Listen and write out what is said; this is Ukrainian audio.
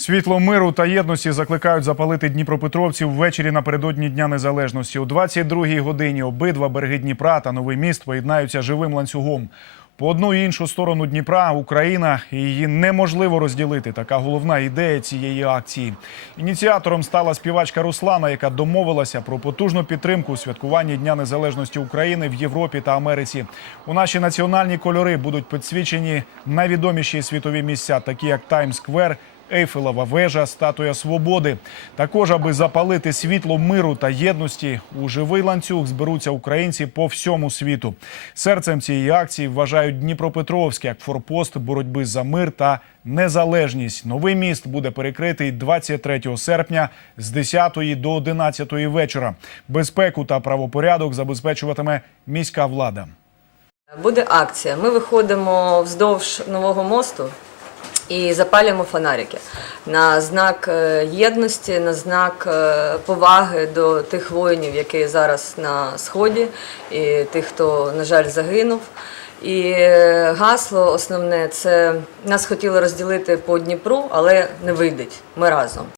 Світло миру та єдності закликають запалити дніпропетровців ввечері напередодні Дня Незалежності. О 22-й годині обидва береги Дніпра та Новий міст поєднаються живим ланцюгом. По одну і іншу сторону Дніпра Україна і її неможливо розділити. Така головна ідея цієї акції. Ініціатором стала співачка Руслана, яка домовилася про потужну підтримку у святкуванні Дня Незалежності України в Європі та Америці. У наші національні кольори будуть підсвічені найвідоміші світові місця, такі як Таймс-сквер, Ейфелева вежа, статуя свободи. Також, аби запалити світло миру та єдності, у живий ланцюг зберуться українці по всьому світу. Серцем цієї акції вважають Дніпропетровськ як форпост боротьби за мир та незалежність. Новий міст буде перекритий 23 серпня з 10 до 11 вечора. Безпеку та правопорядок забезпечуватиме міська влада. Буде акція. Ми виходимо вздовж нового мосту і запалюємо фонарики на знак е, єдності, на знак е, поваги до тих воїнів, які зараз на сході, і тих, хто, на жаль, загинув. І е, гасло основне це нас хотіли розділити по Дніпру, але не вийде. Ми разом.